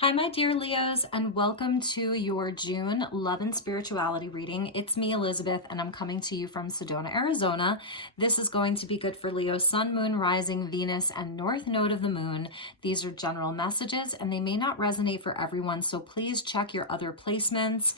Hi, my dear Leos, and welcome to your June Love and Spirituality reading. It's me, Elizabeth, and I'm coming to you from Sedona, Arizona. This is going to be good for Leo, Sun, Moon, Rising, Venus, and North Node of the Moon. These are general messages, and they may not resonate for everyone, so please check your other placements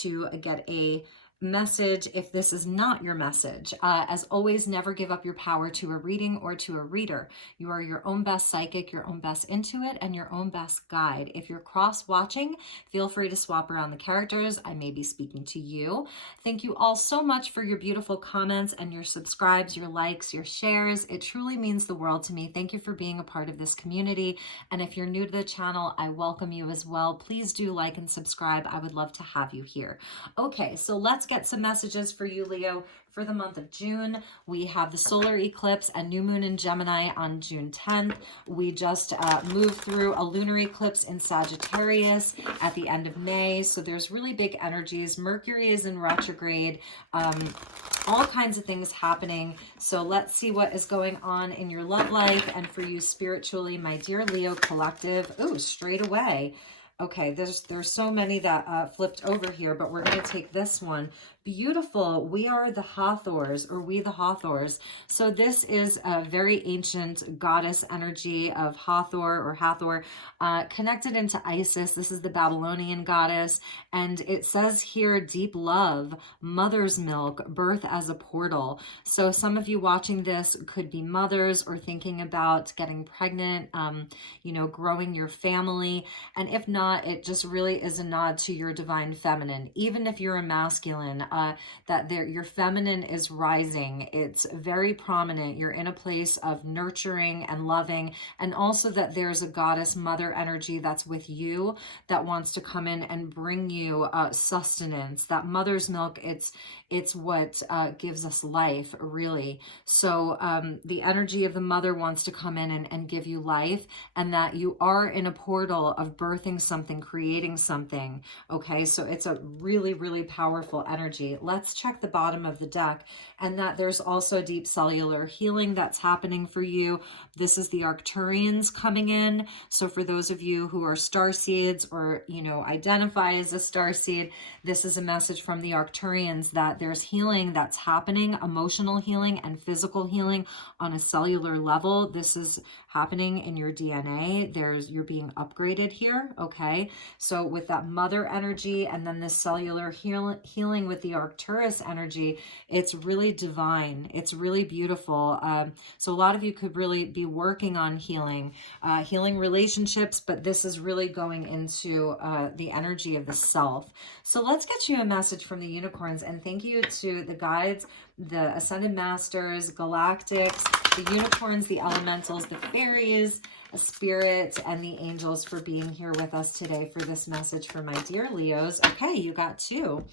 to get a message if this is not your message. As always, never give up your power to a reading or to a reader. You are your own best psychic, your own best intuit, and your own best guide. If you're cross-watching, feel free to swap around the characters. I may be speaking to you. Thank you all so much for your beautiful comments and your subscribes, your likes, your shares. It truly means the world to me. Thank you for being a part of this community. And if you're new to the channel, I welcome you as well. Please do like and subscribe. I would love to have you here. Okay, so let's get some messages for you, Leo, for the month of June. We have the solar eclipse and new moon in Gemini on June 10th. We just moved through a lunar eclipse in Sagittarius at the end of May. So there's really big energies. Mercury is in retrograde. All kinds of things happening. So let's see what is going on in your love life and for you spiritually, my dear Leo collective. Oh, straight away. Okay, there's so many that flipped over here, but we're going to take this one. Beautiful. We are the Hathors, or we the Hathors. So this is a very ancient goddess energy of Hathor or Hathor, connected into Isis. This is the Babylonian goddess. And it says here, deep love, mother's milk, birth as a portal. So some of you watching this could be mothers or thinking about getting pregnant, growing your family. And if not, it just really is a nod to your divine feminine. Even if you're a masculine, your feminine is rising. It's very prominent. You're in a place of nurturing and loving, and also that there's a goddess mother energy that's with you that wants to come in and bring you sustenance. That mother's milk, it's what gives us life, really. So the energy of the mother wants to come in and give you life, and that you are in a portal of birthing something, creating something. Okay, so it's a really, really powerful energy. Let's check the bottom of the deck, and that there's also deep cellular healing that's happening for you. This is the Arcturians coming in. So for those of you who are starseeds or, identify as a starseed, this is a message from the Arcturians that there's healing that's happening, emotional healing and physical healing on a cellular level. This is happening in your DNA. You're being upgraded here, okay? So with that mother energy and then this cellular healing with the Arcturus energy, it's really divine. It's really beautiful. So a lot of you could really be working on healing relationships, but this is really going into the energy of the self. So let's get you a message from the unicorns, and thank you to the guides, the Ascended Masters, Galactics, the unicorns, the elementals, the fairies, a spirit, and the angels for being here with us today for this message for my dear Leos. Okay, you got two.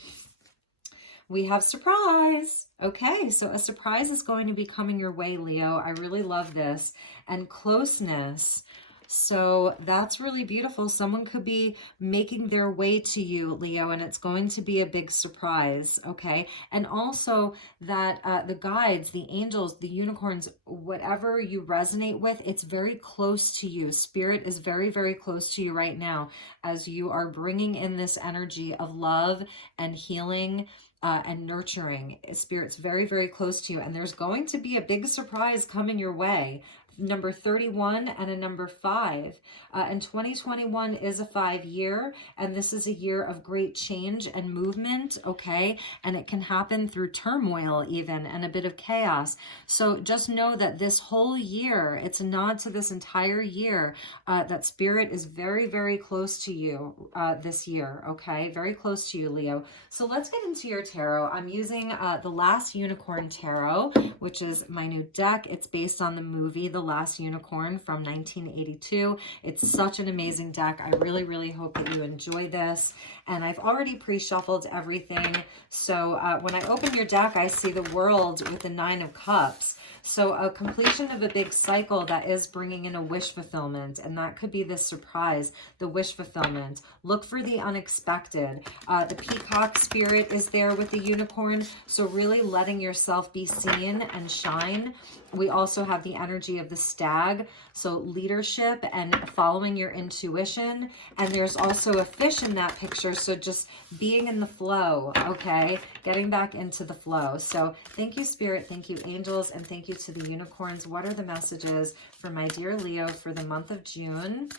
We have surprise. Okay, so a surprise is going to be coming your way, Leo. I really love this. And closeness. So that's really beautiful. Someone could be making their way to you, Leo, and it's going to be a big surprise, okay? And also that the guides, the angels, the unicorns, whatever you resonate with, it's very close to you. Spirit is very, very close to you right now as you are bringing in this energy of love and healing and nurturing. Spirit's very, very close to you, and there's going to be a big surprise coming your way. Number 31 and a number 5. And 2021 is a 5-year, and this is a year of great change and movement, okay? And it can happen through turmoil even, and a bit of chaos. So just know that this whole year, it's a nod to this entire year, that Spirit is very, very close to you this year, okay? Very close to you, Leo. So let's get into your tarot. I'm using the Last Unicorn Tarot, which is my new deck. It's based on the movie The Last Unicorn from 1982. It's such an amazing deck. I really, really hope that you enjoy this. And I've already pre-shuffled everything. So when I open your deck, I see the World with the 9 of Cups. So a completion of a big cycle that is bringing in a wish fulfillment, and that could be the surprise, the wish fulfillment. Look for the unexpected. The peacock spirit is there with the unicorn, so really letting yourself be seen and shine. We also have the energy of the stag, so leadership and following your intuition. And there's also a fish in that picture, so just being in the flow, okay? Getting back into the flow. So thank you, Spirit, thank you, angels, and thank you to the unicorns. What are the messages for my dear Leo for the month of June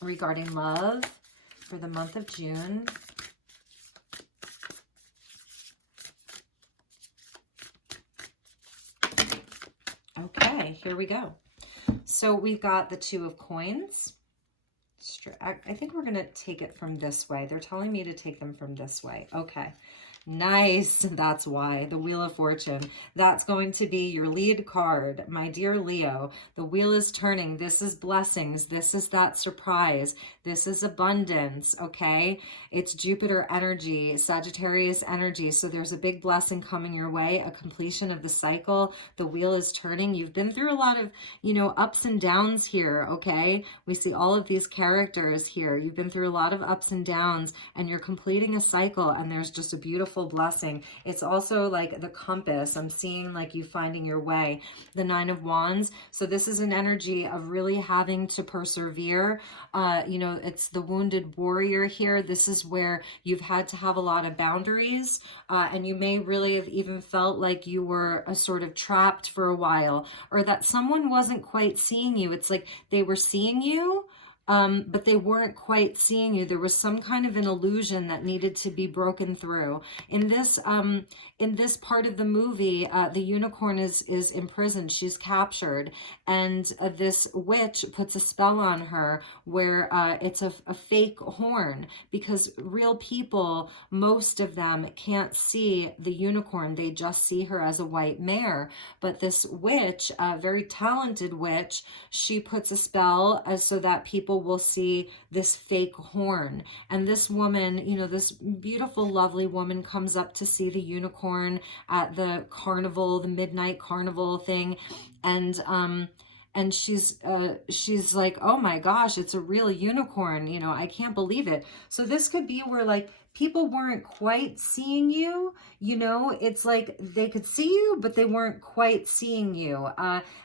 regarding love for the month of June? Okay, here we go. So we've got the Two of Coins. I think we're going to take it from this way. They're telling me to take them from this way. Okay. Nice. That's why. The Wheel of Fortune. That's going to be your lead card. My dear Leo, the wheel is turning. This is blessings. This is that surprise. This is abundance. Okay. It's Jupiter energy, Sagittarius energy. So there's a big blessing coming your way, a completion of the cycle. The wheel is turning. You've been through a lot of, ups and downs here. Okay. We see all of these characters here. You've been through a lot of ups and downs, and you're completing a cycle, and there's just a beautiful blessing. It's also like the compass. I'm seeing like you finding your way. The Nine of Wands. So this is an energy of really having to persevere. It's the wounded warrior here. This is where you've had to have a lot of boundaries, and you may really have even felt like you were sort of trapped for a while, or that someone wasn't quite seeing you. It's like they were seeing you, but they weren't quite seeing you. There was some kind of an illusion that needed to be broken through. In this part of the movie, the unicorn is imprisoned. She's captured, and this witch puts a spell on her where it's a fake horn, because real people, most of them, can't see the unicorn. They just see her as a white mare. But this witch, a very talented witch, she puts a spell so that people will see this fake horn. And this woman, this beautiful, lovely woman comes up to see the unicorn at the carnival, the midnight carnival thing. And she's like, oh my gosh, it's a real unicorn. I can't believe it. So this could be where like people weren't quite seeing you, it's like they could see you, but they weren't quite seeing you.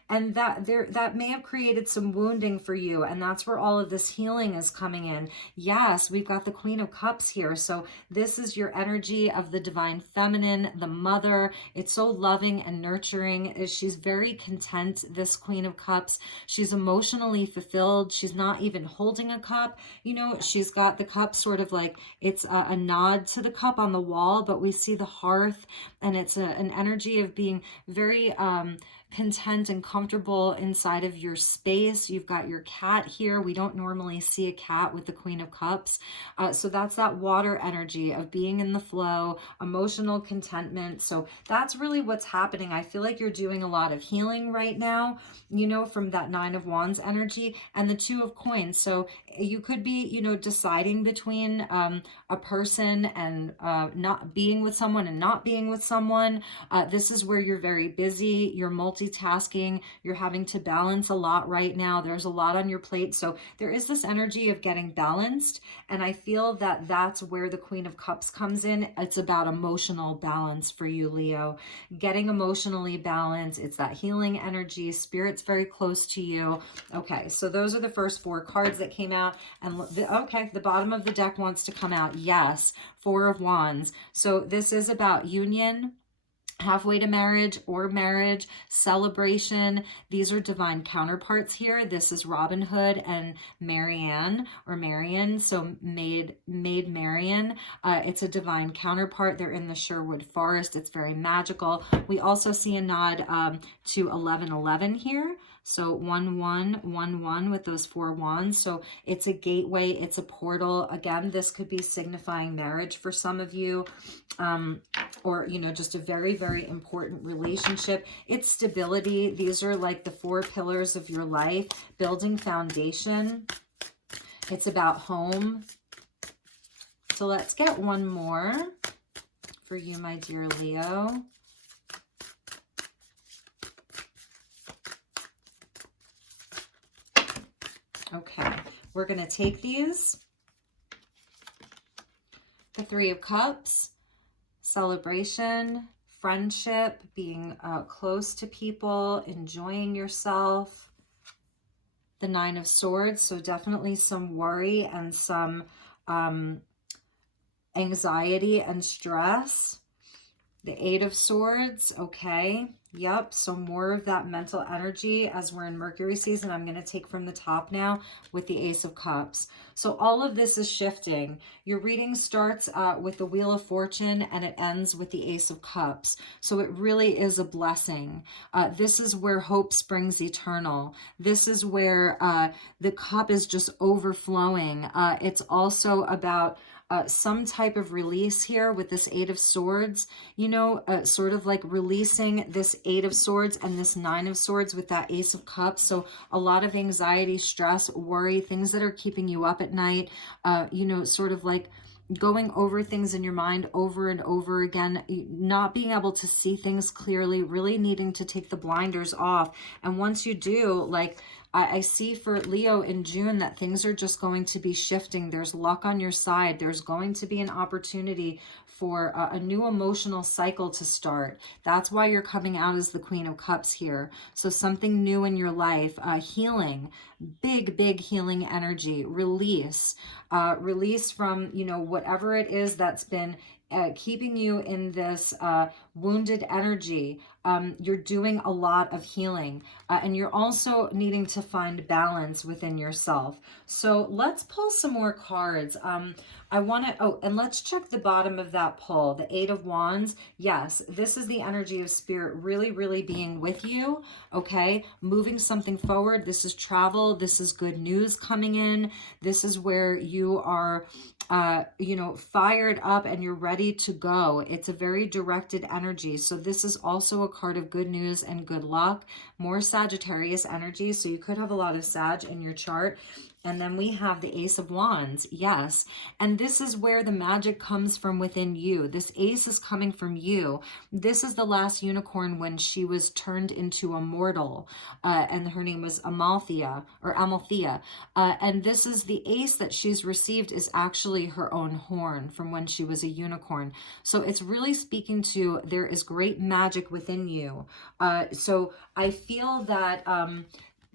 And that may have created some wounding for you. And that's where all of this healing is coming in. Yes, we've got the Queen of Cups here. So this is your energy of the divine feminine, the mother. It's so loving and nurturing. She's very content, this Queen of Cups. She's emotionally fulfilled. She's not even holding a cup. She's got the cup sort of like, it's a nod to the cup on the wall, but we see the hearth, and it's an energy of being very content and comfortable inside of your space. You've got your cat here. We don't normally see a cat with the Queen of Cups. So that's that water energy of being in the flow, emotional contentment. So that's really what's happening. I feel like you're doing a lot of healing right now, from that Nine of Wands energy and the Two of Coins. So you could be, deciding between a person and not being with someone and not being with someone. This is where you're very busy. You're multitasking. You're having to balance a lot right now. There's a lot on your plate. So there is this energy of getting balanced. And I feel that that's where the Queen of Cups comes in. It's about emotional balance for you, Leo. Getting emotionally balanced. It's that healing energy. Spirit's very close to you. Okay, so those are the first four cards that came out. And the bottom of the deck wants to come out. Yes, Four of Wands. So this is about union, halfway to marriage or marriage, celebration. These are divine counterparts here. This is Robin Hood and Marianne or Marian. So maid Marian. It's a divine counterpart. They're in the Sherwood Forest. It's very magical. We also see a nod to 1111 here. So 1111 with those four wands. So it's a gateway, it's a portal. Again, this could be signifying marriage for some of you, or just a very, very important relationship. It's stability. These are like the four pillars of your life, building foundation. It's about home. So let's get one more for you, my dear Leo. Okay, we're going to take these. The Three of Cups, celebration, friendship, being close to people, enjoying yourself. The Nine of Swords, so definitely some worry and some anxiety and stress. The Eight of Swords, okay. Yep, so more of that mental energy as we're in Mercury season. I'm going to take from the top now with the Ace of Cups. So all of this is shifting. Your reading starts with the Wheel of Fortune and it ends with the Ace of Cups. So it really is a blessing. This is where hope springs eternal. This is where the cup is just overflowing. It's also about some type of release here with this Eight of Swords, you know, sort of like releasing this Eight of Swords and this Nine of Swords with that Ace of Cups. So a lot of anxiety, stress, worry, things that are keeping you up at night, you know, sort of like going over things in your mind over and over again, not being able to see things clearly, really needing to take the blinders off. And once you do, like, I see for Leo in June that things are just going to be shifting. There's luck on your side. There's going to be an opportunity for a new emotional cycle to start. That's why you're coming out as the Queen of Cups here. So something new in your life, healing, big healing energy, release, release from, you know, whatever it is that's been keeping you in this wounded energy. You're doing a lot of healing and you're also needing to find balance within yourself. So let's pull some more cards. I want to, oh, and let's check the bottom of that pull, the Eight of Wands. Yes, this is the energy of Spirit really being with you, okay? Moving something forward. This is travel. This is good news coming in. This is where you are, you know, fired up and you're ready to go. It's a very directed energy. So this is also a card of good news and good luck, more Sagittarius energy. So you could have a lot of Sag in your chart. And then we have the Ace of Wands, yes. And this is where the magic comes from within you. This ace is coming from you. This is the last unicorn when she was turned into a mortal. And her name was Amalthea, or Amalthea. And this is the ace that she's received is actually her own horn from when she was a unicorn. So it's really speaking to there is great magic within you. So I feel that...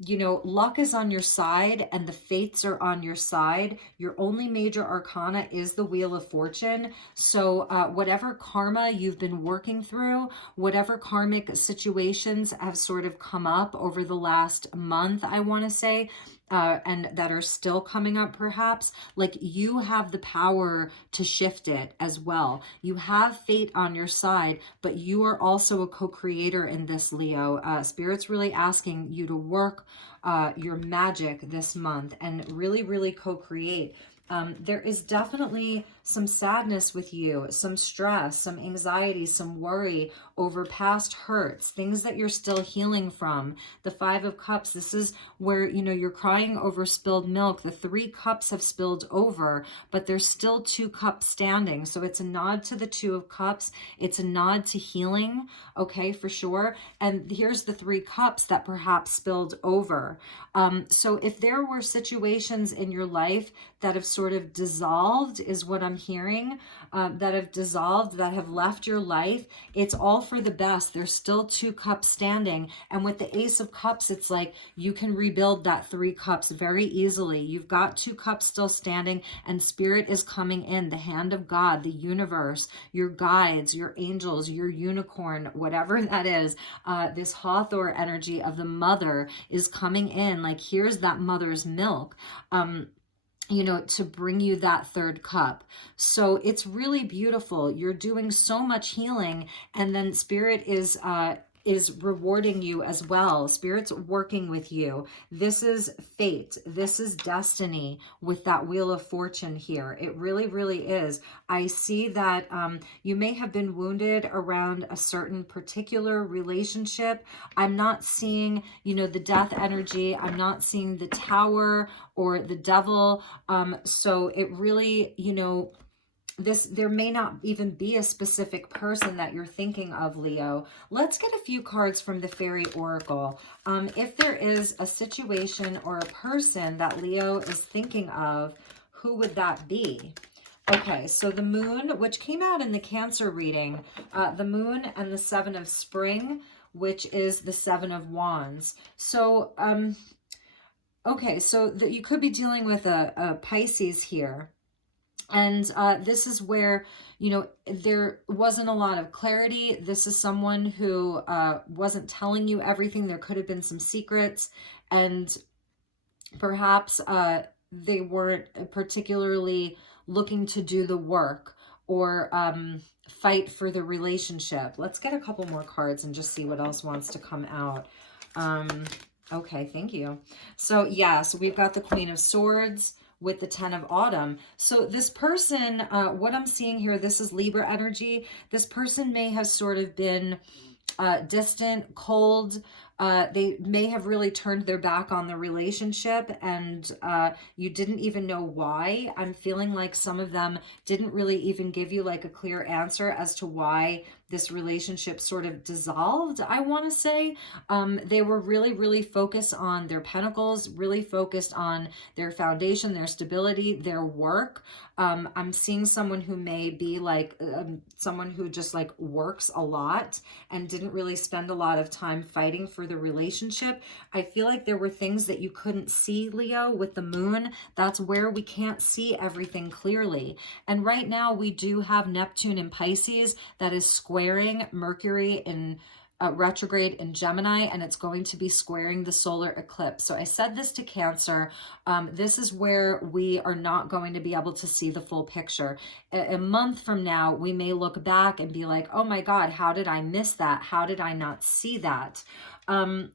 you know, luck is on your side and the fates are on your side. Your only major arcana is the Wheel of Fortune. So whatever karma you've been working through, whatever karmic situations have sort of come up over the last month, I want to say, and that are still coming up perhaps, like you have the power to shift it as well. You have fate on your side, but you are also a co-creator in this, Leo. Spirit's really asking you to work your magic this month and really co-create. There is definitely some sadness with you, some stress, some anxiety, some worry over past hurts, things that you're still healing from. The Five of Cups, this is where, you know, you're crying over spilled milk. The Three Cups have spilled over, but there's still 2 cups standing. So it's a nod to the Two of Cups. It's a nod to healing, okay, for sure. And here's the 3 cups that perhaps spilled over. So if there were situations in your life that have sort of dissolved, is what I'm hearing, that have dissolved, that have left your life, it's all for the best. There's still 2 cups standing. And with the Ace of Cups, it's like you can rebuild that 3 cups very easily. You've got 2 cups still standing and Spirit is coming in. The hand of God, the universe, your guides, your angels, your unicorn, whatever that is, this Hawthorne energy of the mother is coming in. Like, here's that mother's milk. You know, to bring you that 3rd cup. So it's really beautiful. You're doing so much healing, and then Spirit is rewarding you as well. Spirit's working with you. This is fate. This is destiny with that Wheel of Fortune here. It really is. I see that you may have been wounded around a certain particular relationship. I'm not seeing, you know, the death energy. I'm not seeing the Tower or the Devil. So it really, you know, there may not even be a specific person that you're thinking of, Leo. Let's get a few cards from the Fairy Oracle. If there is a situation or a person that Leo is thinking of, who would that be? Okay, so the moon, which came out in the Cancer reading, the moon and the Seven of Spring, which is the Seven of Wands. So, okay, so you could be dealing with a Pisces here. And this is where, you know, there wasn't a lot of clarity. This is someone who wasn't telling you everything. There could have been some secrets, and perhaps they weren't particularly looking to do the work or fight for the relationship. Let's get a couple more cards and just see what else wants to come out. Okay, thank you. So yeah, so we've got the Queen of Swords with the Ten of Autumn. So this person, what I'm seeing here, this is Libra energy. This person may have sort of been distant, cold. They may have really turned their back on the relationship, and you didn't even know why. I'm feeling like some of them didn't really even give you like a clear answer as to why this relationship sort of dissolved, I want to say. They were really focused on their pentacles, really focused on their foundation, their stability, their work. I'm seeing someone who may be like someone who just like works a lot and didn't really spend a lot of time fighting for the relationship. I feel like there were things that you couldn't see, Leo, with the moon. That's where we can't see everything clearly. And right now we do have Neptune in Pisces that is squaring Mercury in retrograde in Gemini, and it's going to be squaring the solar eclipse. So I said this to Cancer. This is where we are not going to be able to see the full picture. A month from now, we may look back and be like, oh my God, how did I miss that? How did I not see that?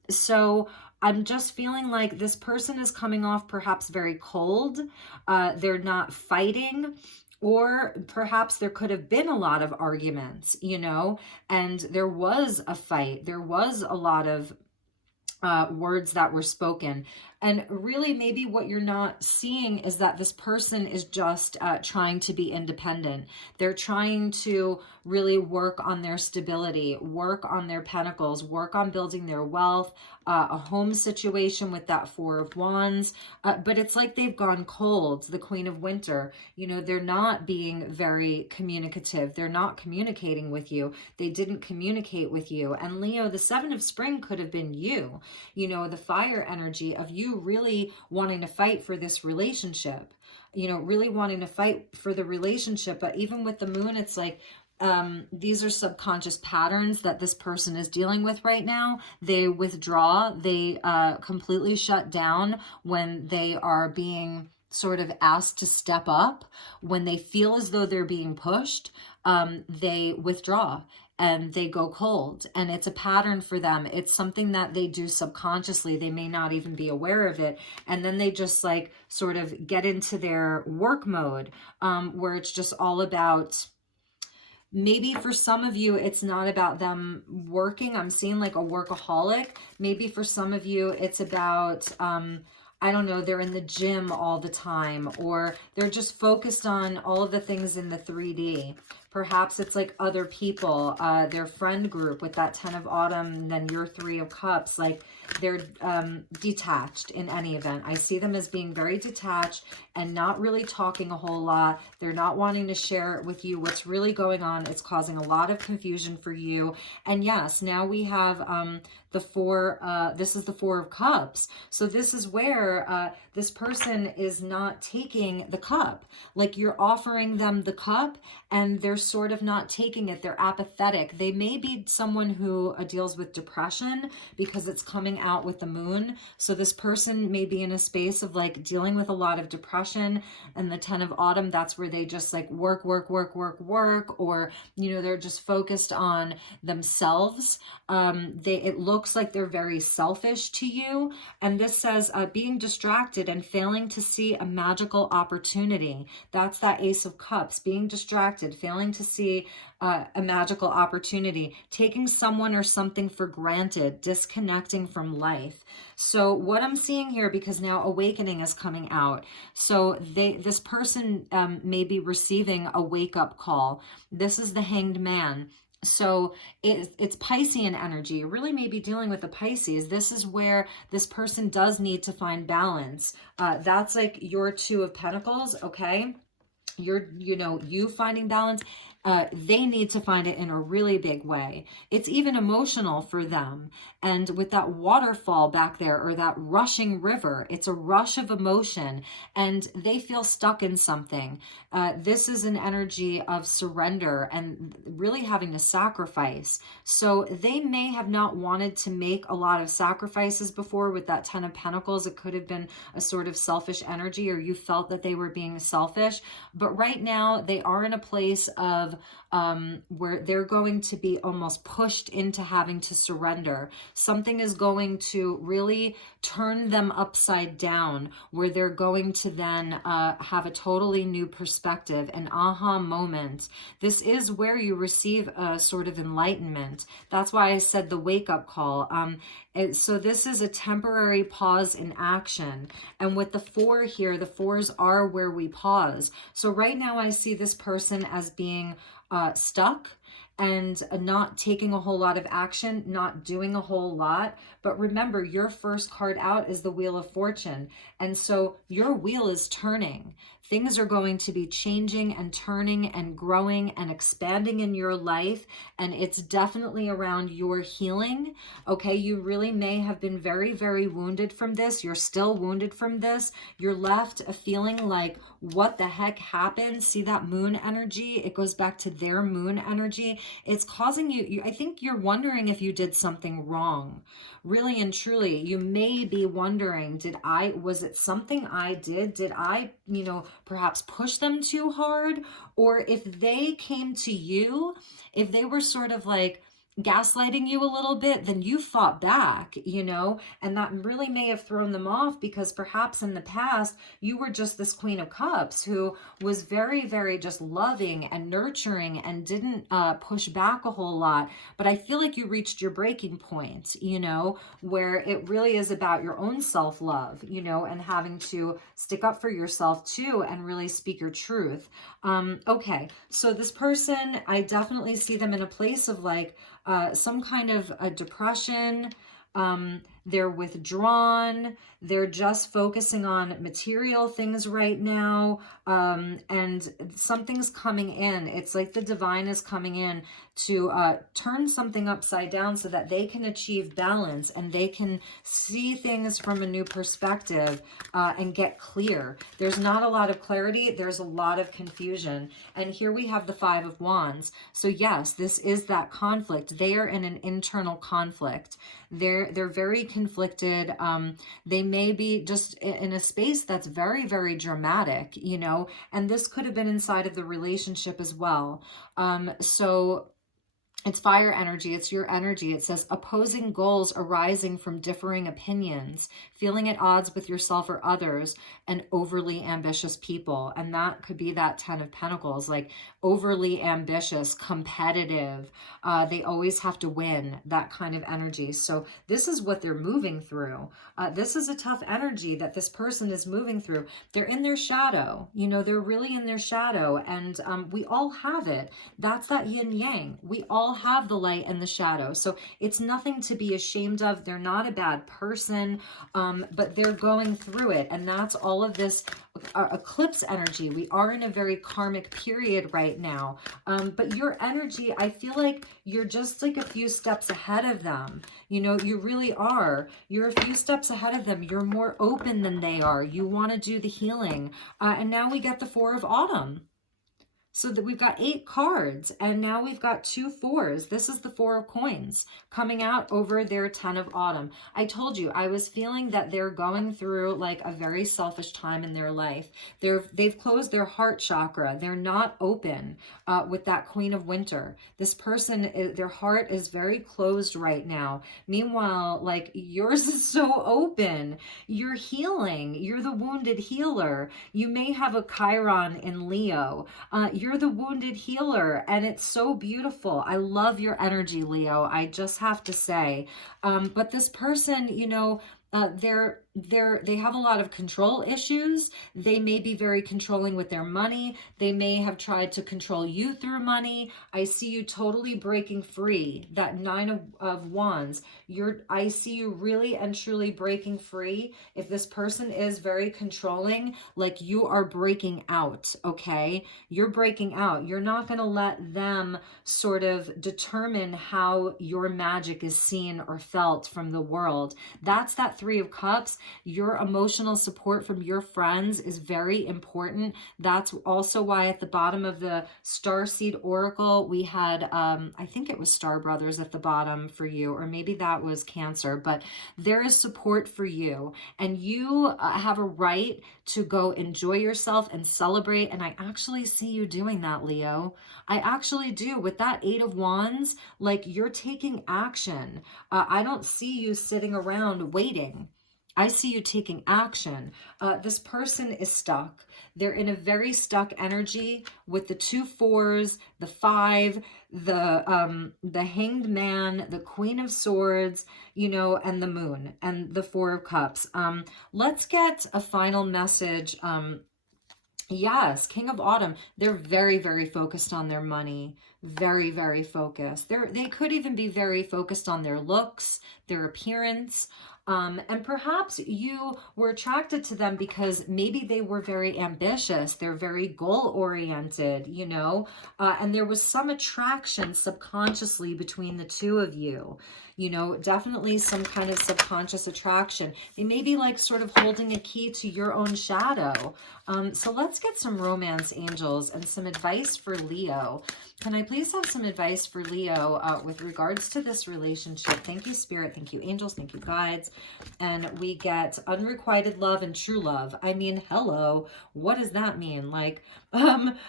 So I'm just feeling like this person is coming off perhaps very cold. They're not fighting. Or perhaps there could have been a lot of arguments, you know, and there was a fight. There was a lot of words that were spoken. And really, maybe what you're not seeing is that this person is just trying to be independent. They're trying to really work on their stability, work on their pentacles, work on building their wealth, a home situation with that Four of Wands. But it's like they've gone cold, the Queen of Winter. You know, they're not being very communicative. They're not communicating with you. They didn't communicate with you. And Leo, the Seven of Spring could have been you, you know, the fire energy of you really wanting to fight for this relationship, you know, really wanting to fight for the relationship. But even with the moon, it's like, these are subconscious patterns that this person is dealing with right now. They withdraw, they completely shut down when they are being sort of asked to step up. When they feel as though they're being pushed, they withdraw and they go cold. And it's a pattern for them. It's something that they do subconsciously. They may not even be aware of it. And then they just like sort of get into their work mode, where it's just all about, maybe for some of you, it's not about them working. I'm seeing like a workaholic. Maybe for some of you, it's about, I don't know, they're in the gym all the time, or they're just focused on all of the things in the 3D. Perhaps it's like other people, their friend group with that Ten of Autumn, and then your Three of Cups, like they're detached in any event. I see them as being very detached and not really talking a whole lot. They're not wanting to share with you what's really going on. It's causing a lot of confusion for you. And yes, now we have the this is the Four of Cups. So this is where this person is not taking the cup. Like you're offering them the cup and they're sort of not taking it. They're apathetic. They may be someone who deals with depression because it's coming out with the moon. So this person may be in a space of like dealing with a lot of depression, and the Ten of Autumn, that's where they just like work, or, you know, they're just focused on themselves. It looks like they're very selfish to you. And this says being distracted and failing to see a magical opportunity. That's that Ace of Cups, being distracted, failing to see a magical opportunity, taking someone or something for granted, disconnecting from life. So what I'm seeing here, because now awakening is coming out, so this person may be receiving a wake-up call. This is the Hanged Man. So it's Piscean energy. You really may be dealing with the Pisces. This is where this person does need to find balance. That's like your Two of Pentacles, okay? You finding balance. They need to find it in a really big way. It's even emotional for them. And with that waterfall back there, or that rushing river, it's a rush of emotion, and they feel stuck in something. This is an energy of surrender and really having to sacrifice. So they may have not wanted to make a lot of sacrifices before with that Ten of Pentacles. It could have been a sort of selfish energy, or you felt that they were being selfish. But right now they are in a place of where they're going to be almost pushed into having to surrender. Something is going to really turn them upside down, where they're going to then have a totally new perspective, an aha moment. This is where you receive a sort of enlightenment. That's why I said the wake-up call. So this is a temporary pause in action. And with the 4 here, the 4s are where we pause. So right now I see this person as being stuck and not taking a whole lot of action, not doing a whole lot. But remember, your first card out is the Wheel of Fortune. And so your wheel is turning. Things are going to be changing and turning and growing and expanding in your life. And it's definitely around your healing. Okay, you really may have been very, very wounded from this. You're still wounded from this. You're left feeling like, what the heck happened? See that moon energy? It goes back to their moon energy. It's causing you, I think you're wondering if you did something wrong. Really and truly, you may be wondering, was it something I did? Did I, perhaps push them too hard? Or if they came to you, if they were sort of like gaslighting you a little bit, then you fought back, and that really may have thrown them off, because perhaps in the past you were just this Queen of Cups who was very, very just loving and nurturing and didn't push back a whole lot. But I feel like you reached your breaking point, where it really is about your own self-love, and having to stick up for yourself too and really speak your truth. Okay, so this person, I definitely see them in a place of like some kind of a depression. They're withdrawn. They're just focusing on material things right now. And something's coming in. It's like the divine is coming in to turn something upside down so that they can achieve balance and they can see things from a new perspective and get clear. There's not a lot of clarity. There's a lot of confusion. And here we have the 5 of Wands. So yes, this is that conflict. They are in an internal conflict. They're very conflicted. They may be just in a space that's very, very dramatic, and this could have been inside of the relationship as well. So it's fire energy. It's your energy. It says opposing goals arising from differing opinions, feeling at odds with yourself or others, and overly ambitious people. And that could be that 10 of Pentacles, like overly ambitious, competitive. They always have to win, that kind of energy. So this is what they're moving through. This is a tough energy that this person is moving through. They're in their shadow. They're really in their shadow. And we all have it. That's that yin yang. We all have the light and the shadow. So it's nothing to be ashamed of. They're not a bad person, but they're going through it. And that's all of this eclipse energy. We are in a very karmic period right now. But your energy, I feel like you're just like a few steps ahead of them. You really are. You're a few steps ahead of them. You're more open than they are. You want to do the healing. And now we get the 4 of Autumn. So that we've got 8 cards, and now we've got 2 4s. This is the 4 of Coins coming out over their 10 of Autumn. I told you, I was feeling that they're going through like a very selfish time in their life. They've closed their heart chakra. They're not open with that Queen of Winter. This person, their heart is very closed right now. Meanwhile, like yours is so open. You're healing. You're the wounded healer. You may have a Chiron in Leo. you're the wounded healer, and it's so beautiful. I love your energy, Leo. I just have to say. But this person, you know, they have a lot of control issues. They may be very controlling with their money. They may have tried to control you through money. I see you totally breaking free. That Nine of Wands. I see you really and truly breaking free. If this person is very controlling, like, you are breaking out, okay? You're breaking out. You're not going to let them sort of determine how your magic is seen or felt from the world. That's that Three of Cups. Your emotional support from your friends is very important. That's also why at the bottom of the Starseed Oracle, we had, I think it was Star Brothers at the bottom for you, or maybe that was Cancer, but there is support for you, and you have a right to go enjoy yourself and celebrate. And I actually see you doing that, Leo. I actually do. With that Eight of Wands, like, you're taking action. I don't see you sitting around waiting. I see you taking action. This person is stuck. They're in a very stuck energy with the 2 4s, the 5, the Hanged Man, the Queen of Swords, you know, and the Moon, and the 4 of Cups. Let's get a final message. Yes, King of Autumn. They're very, very focused on their money. Very, very focused. They could even be very focused on their looks, their appearance. And perhaps you were attracted to them because maybe they were very ambitious. They're very goal-oriented, you know, and there was some attraction subconsciously between the two of you. You know, definitely some kind of subconscious attraction. They may be like sort of holding a key to your own shadow. So let's get some romance angels and some advice for Leo. Can I please have some advice for Leo with regards to this relationship? Thank you, Spirit. Thank you, angels. Thank you, guides. And we get unrequited love and true love. I mean, hello. What does that mean? Like,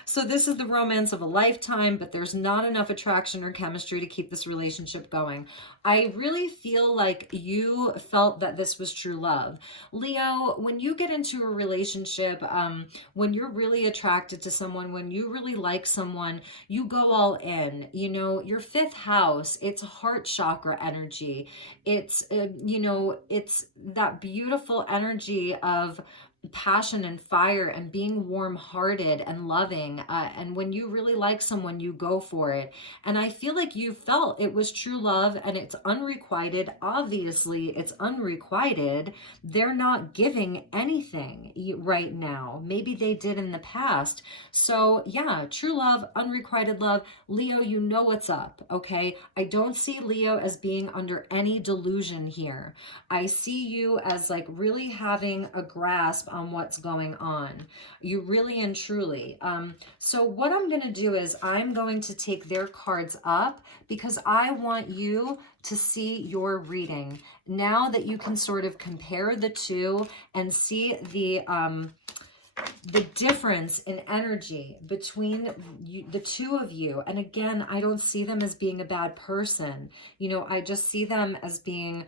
so this is the romance of a lifetime, but there's not enough attraction or chemistry to keep this relationship going. I really feel like you felt that this was true love. Leo, when you get into a relationship, when you're really attracted to someone, when you really like someone, you go all in. You know, your 5th house, it's heart chakra energy. It's, you know, it's that beautiful energy of passion and fire and being warm-hearted and loving, and when you really like someone, you go for it. And I feel like you felt it was true love, and it's unrequited. Obviously it's unrequited. They're not giving anything right now. Maybe they did in the past. So yeah, true love, unrequited love. Leo, you know what's up, okay? I don't see Leo as being under any delusion here. I see you as like really having a grasp on what's going on. You really and truly. So what I'm going to do is I'm going to take their cards up because I want you to see your reading. Now that you can sort of compare the two and see the difference in energy between the two of you. And again, I don't see them as being a bad person. You know, I just see them as being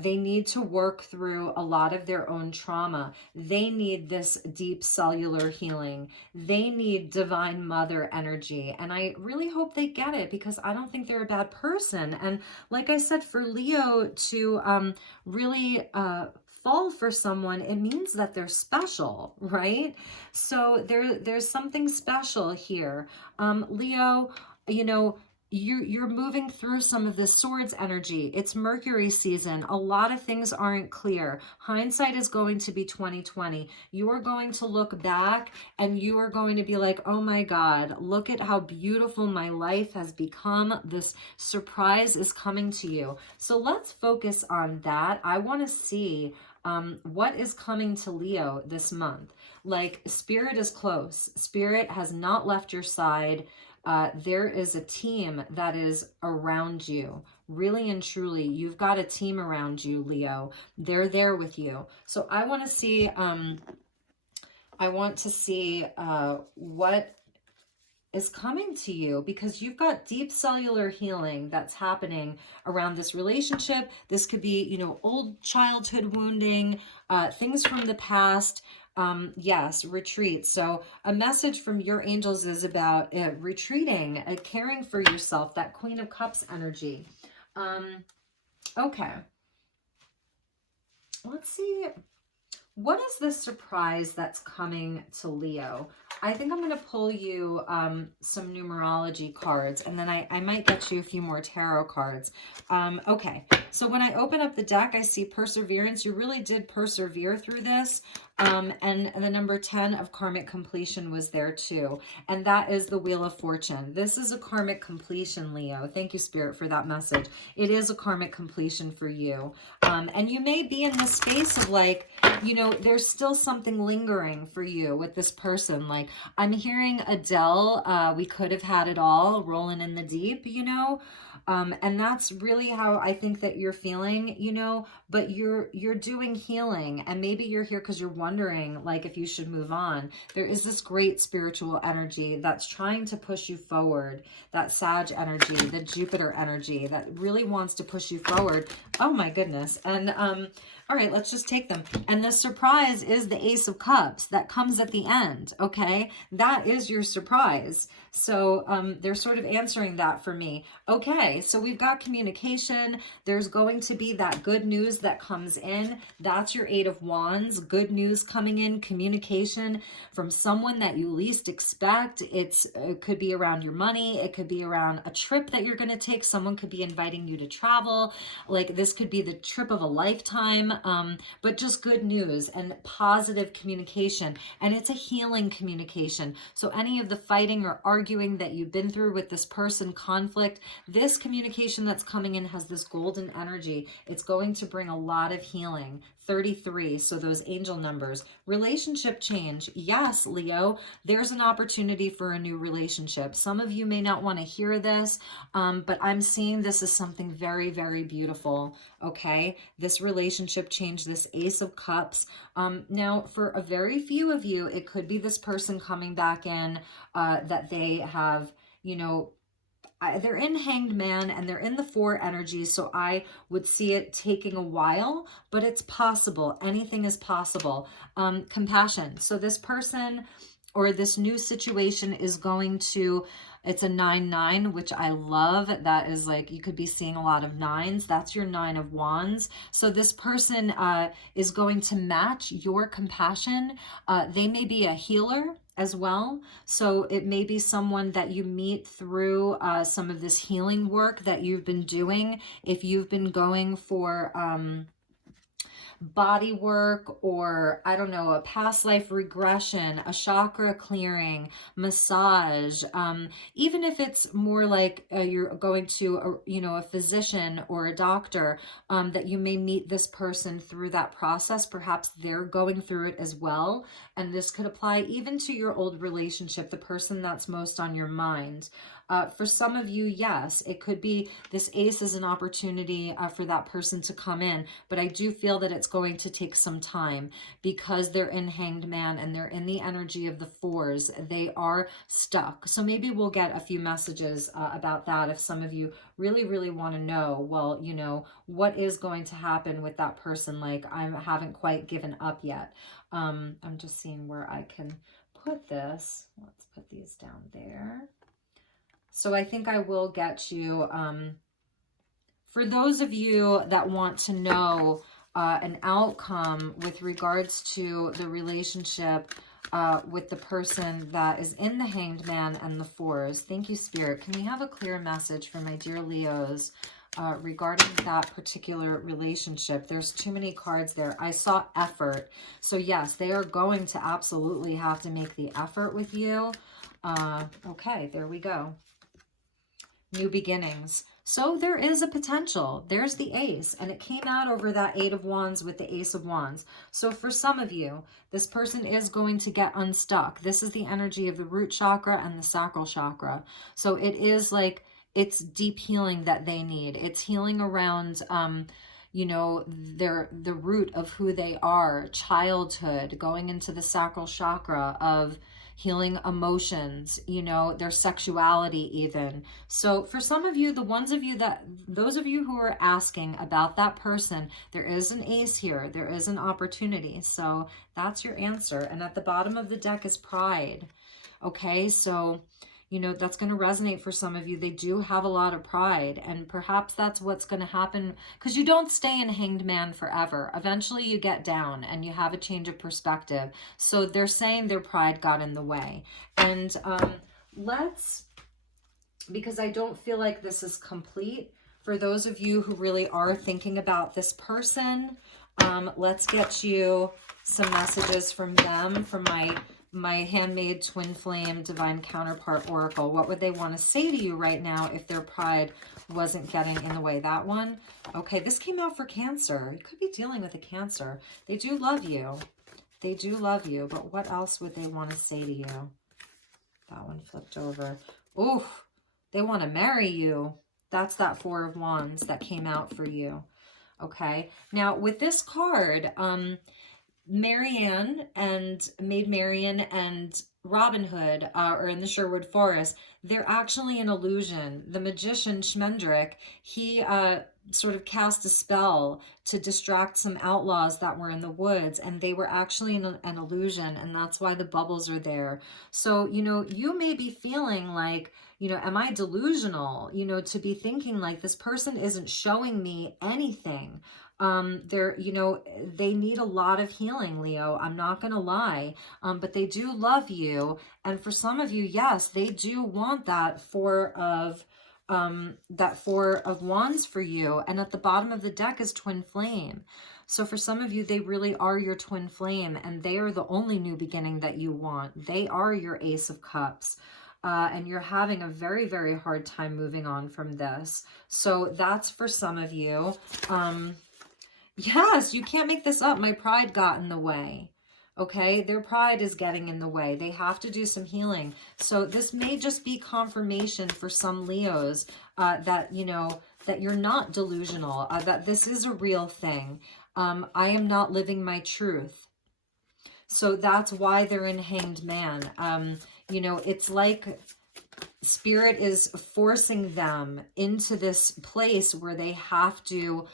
they need to work through a lot of their own trauma. They need this deep cellular healing. They need divine mother energy. And I really hope they get it because I don't think they're a bad person. And like I said, for Leo to really fall for someone, it means that they're special, right? So there's something special here. Leo, you know, you're moving through some of this swords energy. It's Mercury season. A lot of things aren't clear. Hindsight is going to be 2020. You are going to look back and you are going to be like, oh my God, look at how beautiful my life has become. This surprise is coming to you. So let's focus on that. I want to see what is coming to Leo this month. Like, Spirit is close. Spirit has not left your side. There is a team that is around you. Really and truly, you've got a team around you, Leo. They're there with you. So I want to see, what is coming to you, because you've got deep cellular healing that's happening around this relationship. This could be, you know, old childhood wounding, things from the past. Yes, retreat. So a message from your angels is about retreating, caring for yourself, that Queen of Cups energy. Okay. Let's see. What is the surprise that's coming to Leo? I think I'm going to pull you some numerology cards, and then I might get you a few more tarot cards. Okay, so when I open up the deck, I see perseverance. You really did persevere through this. And the number 10 of karmic completion was there too. And that is the Wheel of Fortune. This is a karmic completion, Leo. Thank you, Spirit, for that message. It is a karmic completion for you. And you may be in this space of like, you know, there's still something lingering for you with this person. Like, I'm hearing Adele, we could have had it all, rolling in the deep, you know. And that's really how I think that you're feeling, you know, but you're doing healing, and maybe you're here because you're wondering like if you should move on. There is this great spiritual energy that's trying to push you forward, that Sag energy, the Jupiter energy that really wants to push you forward. Oh my goodness. And all right, let's just take them. And the surprise is the Ace of Cups that comes at the end, okay? That is your surprise. So they're sort of answering that for me. Okay, so we've got communication. There's going to be that good news that comes in. That's your Eight of Wands. Good news coming in, communication from someone that you least expect. It could be around your money. It could be around a trip that you're going to take. Someone could be inviting you to travel. Like this could be the trip of a lifetime, but just good news and positive communication. And it's a healing communication. So any of the fighting or arguing that you've been through with this person, conflict, this communication that's coming in has this golden energy. It's going to bring a lot of healing. 33, so those angel numbers. Relationship change. Yes, Leo, there's an opportunity for a new relationship. Some of you may not want to hear this, but I'm seeing this as something very, very beautiful, okay? This relationship change, this Ace of Cups. Now, for a very few of you, it could be this person coming back in that they have, you know, they're in Hanged Man and they're in the 4 energy, so I would see it taking a while, but it's possible. Anything is possible. Compassion. So this person or this new situation is going to, it's a 9-9, which I love. That is like, you could be seeing a lot of 9s. That's your 9 of Wands. So this person is going to match your compassion. They may be a healer as well. So it may be someone that you meet through some of this healing work that you've been doing. If you've been going for body work, or I don't know, a past life regression, a chakra clearing, massage, even if it's more like you're going to a physician or a doctor, that you may meet this person through that process. Perhaps they're going through it as well, and this could apply even to your old relationship, the person that's most on your mind. For some of you, yes, it could be this Ace is an opportunity for that person to come in, but I do feel that it's going to take some time because they're in Hanged Man and they're in the energy of the 4s. They are stuck. So maybe we'll get a few messages about that if some of you really, really want to know, well, you know, what is going to happen with that person? Like, I haven't quite given up yet. I'm just seeing where I can put this. Let's put these down there. So I think I will get you, for those of you that want to know an outcome with regards to the relationship with the person that is in the Hanged Man and the 4s. Thank you, Spirit. Can we have a clear message for my dear Leos regarding that particular relationship? There's too many cards there. I saw effort. So yes, they are going to absolutely have to make the effort with you. Okay, there we go. New beginnings. So there is a potential. There's the Ace, and it came out over that 8 of Wands with the Ace of Wands. So for some of you, this person is going to get unstuck. This is the energy of the root chakra and the sacral chakra. So it is like, it's deep healing that they need. It's healing around, you know, the root of who they are, childhood, going into the sacral chakra of healing emotions, you know, their sexuality even. So for some of you, those of you who are asking about that person, there is an ace here. There is an opportunity. So that's your answer. And at the bottom of the deck is pride. Okay, so you know, that's going to resonate for some of you. They do have a lot of pride, and perhaps that's what's going to happen, because you don't stay in Hanged Man forever. Eventually you get down and you have a change of perspective. So they're saying their pride got in the way. And because I don't feel like this is complete, for those of you who really are thinking about this person, let's get you some messages from them, from my handmade twin flame divine counterpart oracle. What would they want to say to you right now if their pride wasn't getting in the way? That one. Okay, this came out for Cancer. You could be dealing with a Cancer. They do love you. They do love you, but what else would they want to say to you? That one flipped over. Ooh, they want to marry you. That's that Four of Wands that came out for you. Okay, now with this card, Marianne and Maid Marian and Robin Hood are in the Sherwood Forest. They're actually an illusion. The magician Schmendrick, he sort of cast a spell to distract some outlaws that were in the woods, and they were actually an illusion, and that's why the bubbles are there. So, you know, you may be feeling like, you know, am I delusional? You know, to be thinking like this person isn't showing me anything. You know, they need a lot of healing, Leo. I'm not going to lie. But they do love you. And for some of you, yes, they do want that Four of Wands for you. And at the bottom of the deck is Twin Flame. So for some of you, they really are your twin flame, and they are the only new beginning that you want. They are your Ace of Cups. And you're having a very, very hard time moving on from this. So that's for some of you. Yes, you can't make this up. My pride got in the way. Okay, their pride is getting in the way. They have to do some healing. So this may just be confirmation for some Leos that, you know, that you're not delusional, that this is a real thing. I am not living my truth. So that's why they're in Hanged Man. You know, it's like Spirit is forcing them into this place where they have to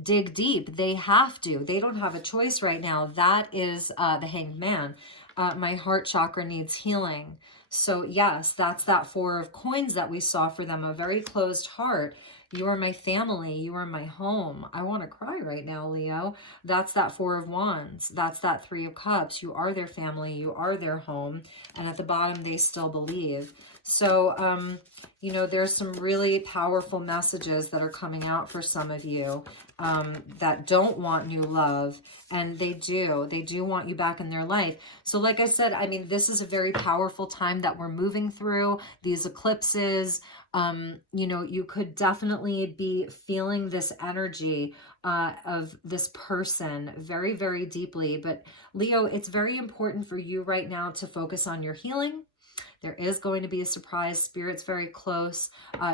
dig deep. They have to. They don't have a choice right now. That is the Hanged Man. My heart chakra needs healing. So yes, that's that Four of Coins that we saw for them. A very closed heart. You are my family. You are my home. I want to cry right now, Leo. That's that Four of Wands. That's that Three of Cups. You are their family. You are their home. And at the bottom, they still believe. So, you know, there's some really powerful messages that are coming out for some of you that don't want new love. And they do want you back in their life. So like I said, I mean, this is a very powerful time that we're moving through. These eclipses, you know, you could definitely be feeling this energy of this person very, very deeply. But Leo, it's very important for you right now to focus on your healing. There is going to be a surprise. Spirit's very close.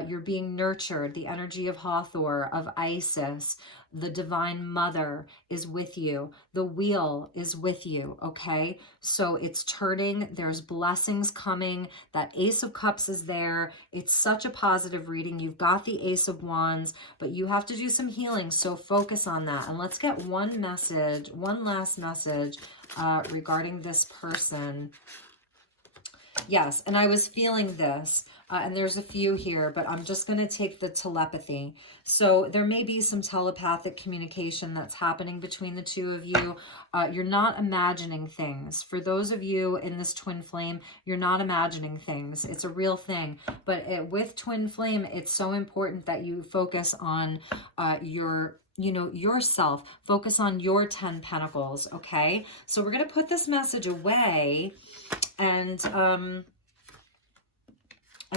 You're being nurtured. The energy of Hathor, of Isis, the Divine Mother is with you. The wheel is with you, okay? So it's turning. There's blessings coming. That Ace of Cups is there. It's such a positive reading. You've got the Ace of Wands, but you have to do some healing, so focus on that. And let's get one message, one last message regarding this person. Yes, and I was feeling this, and there's a few here, but I'm just going to take the telepathy. So there may be some telepathic communication that's happening between the two of you. You're not imagining things. For those of you in this twin flame, you're not imagining things. It's a real thing. But with twin flame, it's so important that you focus on yourself. Focus on your 10 Pentacles, okay? So we're going to put this message away and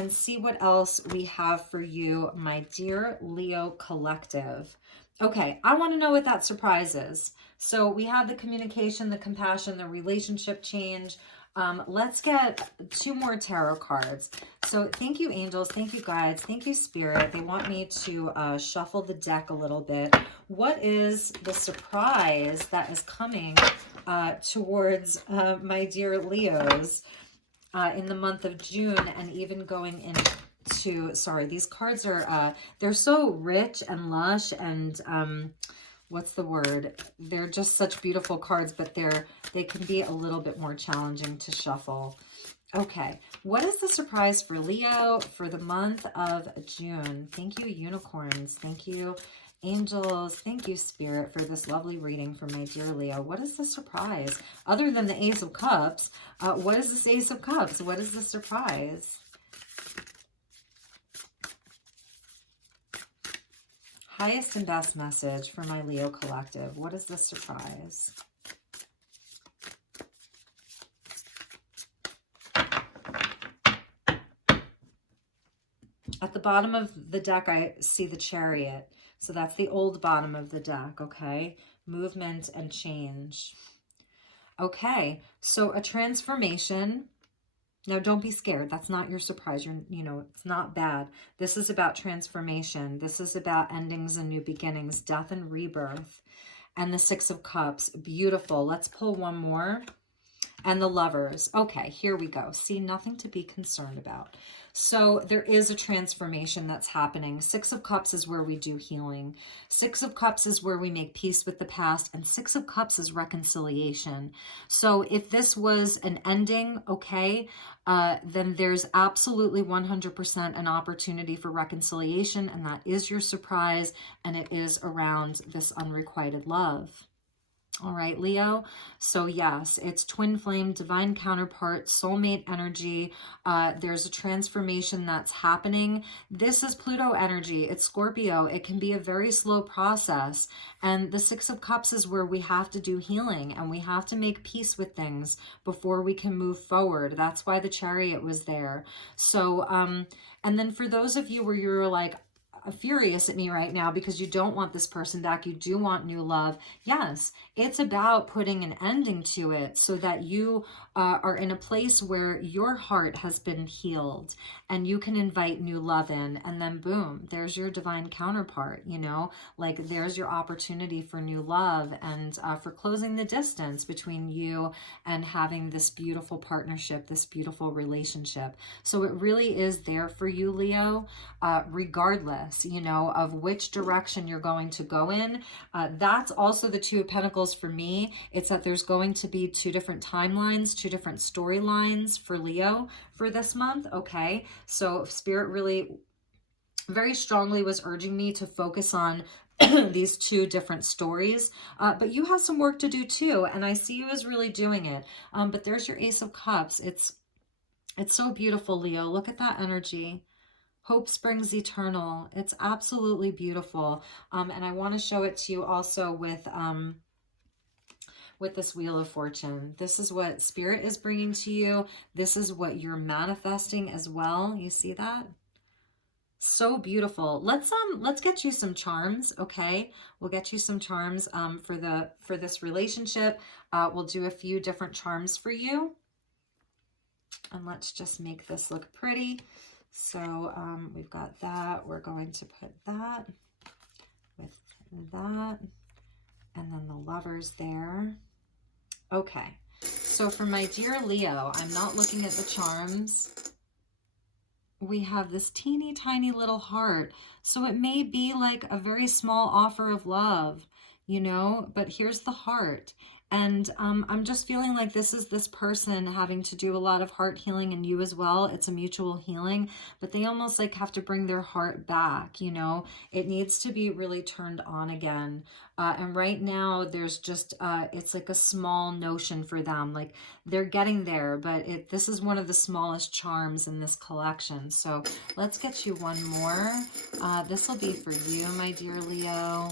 see what else we have for you, my dear Leo collective. Okay, I want to know what that surprise is. So we have the communication, the compassion, the relationship change. Let's get 2 more tarot cards. So thank you, angels. Thank you, guides. Thank you, spirit. They want me to shuffle the deck a little bit. What is the surprise that is coming towards my dear Leos in the month of June, and even going into, sorry, these cards are, they're so rich and lush and, what's the word? They're just such beautiful cards, but they can be a little bit more challenging to shuffle. Okay, what is the surprise for Leo for the month of June? Thank you, unicorns. Thank you, angels. Thank you, spirit, for this lovely reading for my dear Leo. What is the surprise? Other than the Ace of Cups, what is this Ace of Cups? What is the surprise? Highest and best message for my Leo collective. What is the surprise? At the bottom of the deck, I see the Chariot. So that's the old bottom of the deck, okay? Movement and change. Okay, so a transformation. Now, don't be scared. That's not your surprise. You know, it's not bad. This is about transformation. This is about endings and new beginnings, death and rebirth. And the Six of Cups. Beautiful. Let's pull one more. And the Lovers. Okay, here we go. See, nothing to be concerned about. So there is a transformation that's happening. Six of Cups is where we do healing. Six of Cups is where we make peace with the past. And Six of Cups is reconciliation. So if this was an ending, okay, then there's absolutely 100% an opportunity for reconciliation. And that is your surprise. And it is around this unrequited love. All right, Leo. So yes, it's twin flame, divine counterpart, soulmate energy. There's a transformation that's happening. This is Pluto energy. It's Scorpio. It can be a very slow process. And the Six of Cups is where we have to do healing and we have to make peace with things before we can move forward. That's why the Chariot was there. So, and then for those of you where you're like, furious at me right now because you don't want this person back, you do want new love. Yes, it's about putting an ending to it so that you are in a place where your heart has been healed and you can invite new love in, and then boom, there's your divine counterpart, you know, like there's your opportunity for new love and for closing the distance between you and having this beautiful partnership, this beautiful relationship. So it really is there for you, Leo, regardless, you know, of which direction you're going to go in. That's also the Two of Pentacles for me. It's that there's going to be 2 different timelines, 2 different storylines for Leo for this month, okay? So Spirit really very strongly was urging me to focus on these 2 different stories, but you have some work to do too, and I see you as really doing it. But there's your Ace of Cups. It's so beautiful, Leo. Look at that energy. Hope springs eternal. It's absolutely beautiful. And I want to show it to you also with this Wheel of Fortune. This is what Spirit is bringing to you. This is what you're manifesting as well. You see that? So beautiful. Let's get you some charms, okay? We'll get you some charms for this relationship. We'll do a few different charms for you. And let's just make this look pretty. So we've got that. We're going to put that with that. And then the Lovers there. Okay. So for my dear Leo, I'm not looking at the charms. We have this teeny tiny little heart. So it may be like a very small offer of love, you know, but here's the heart. And I'm just feeling like this is this person having to do a lot of heart healing, and you as well. It's a mutual healing, but they almost like have to bring their heart back, you know. It needs to be really turned on again. And right now there's just, it's like a small notion for them. Like they're getting there, but this is one of the smallest charms in this collection. So let's get you one more. This will be for you, my dear Leo.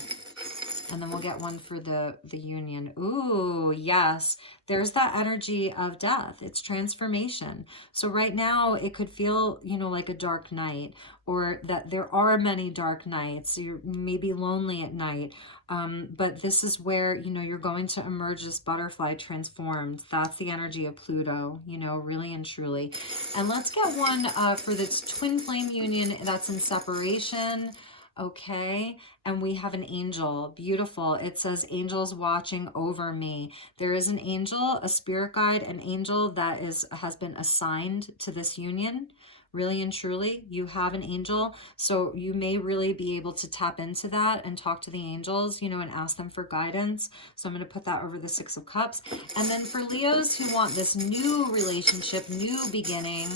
And then we'll get one for the union. Ooh, yes. There's that energy of death. It's transformation. So right now it could feel, you know, like a dark night, or that there are many dark nights. You may be lonely at night. But this is where, you know, you're going to emerge as butterfly transformed. That's the energy of Pluto, you know, really and truly. And let's get one for this twin flame union that's in separation. Okay, and we have an angel. Beautiful. It says angels watching over me. There is an angel, a spirit guide, an angel that has been assigned to this union. Really and truly, you have an angel. So you may really be able to tap into that and talk to the angels, you know, and ask them for guidance. So I'm going to put that over the Six of Cups. And then for Leos who want this new relationship, new beginning,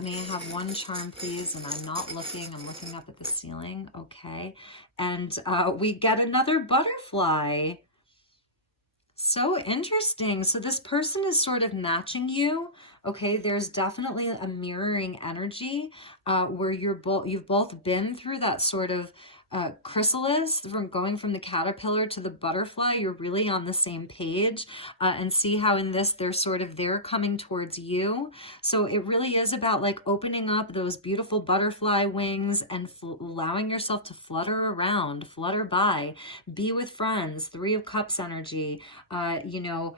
may I have one charm, please? And I'm not looking. I'm looking up at the ceiling. Okay. And we get another butterfly. So interesting. So this person is sort of matching you. Okay, there's definitely a mirroring energy where you've both been through that sort of chrysalis, from going from the caterpillar to the butterfly. You're really on the same page, and see how in this they're coming towards you. So it really is about like opening up those beautiful butterfly wings and allowing yourself to flutter around, flutter by, be with friends. Three of Cups energy, you know,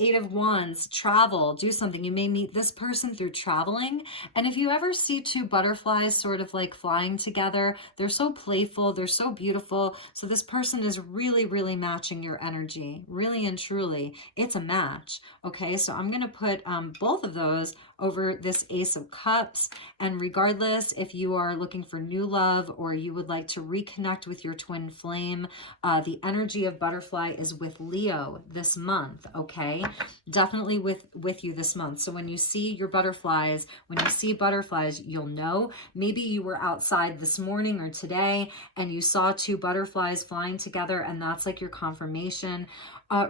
Eight of Wands, travel, do something. You may meet this person through traveling. And if you ever see two butterflies sort of like flying together, they're so playful, they're so beautiful. So this person is really, really matching your energy, really and truly. It's a match. Okay, so I'm going to put both of those over this Ace of Cups. And regardless if you are looking for new love or you would like to reconnect with your twin flame, the energy of butterfly is with Leo this month. Okay, definitely with you this month. So when you see your butterflies, when you see butterflies, you'll know. Maybe you were outside this morning or today and you saw two butterflies flying together, and that's like your confirmation.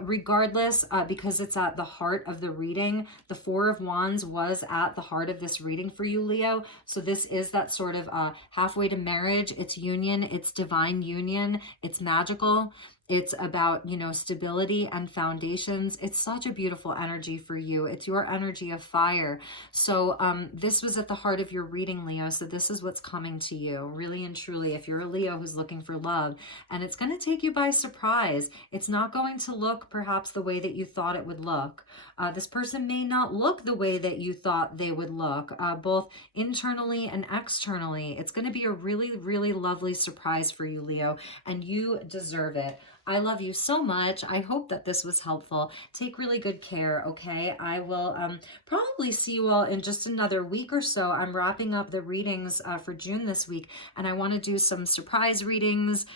Regardless, because it's at the heart of the reading, the Four of Wands was at the heart of this reading for you, Leo. So this is that sort of halfway to marriage. It's union, it's divine union, it's magical. It's about, you know, stability and foundations. It's such a beautiful energy for you. It's your energy of fire. So this was at the heart of your reading, Leo. So this is what's coming to you, really and truly, if you're a Leo who's looking for love. And it's going to take you by surprise. It's not going to look perhaps the way that you thought it would look. This person may not look the way that you thought they would look, both internally and externally. It's going to be a really, really lovely surprise for you, Leo, and you deserve it. I love you so much. I hope that this was helpful. Take really good care, okay? I will probably see you all in just another week or so. I'm wrapping up the readings for June this week, and I want to do some surprise readings,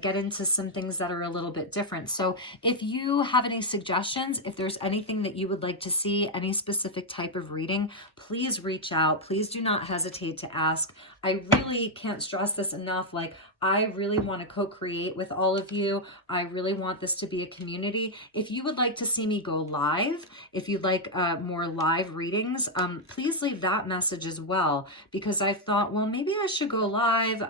get into some things that are a little bit different. So if you have any suggestions, if there's anything that you would like to see, any specific type of reading, please reach out. Please do not hesitate to ask. I really can't stress this enough. Like, I really want to co-create with all of you. I really want this to be a community. If you would like to see me go live, if you'd like more live readings, please leave that message as well, because I thought, well, maybe I should go live.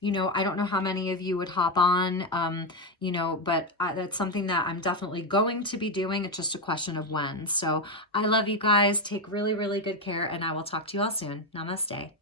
You know, I don't know how many of you would hop on, you know, but that's something that I'm definitely going to be doing. It's just a question of when. So I love you guys. Take really, really good care, and I will talk to you all soon. Namaste.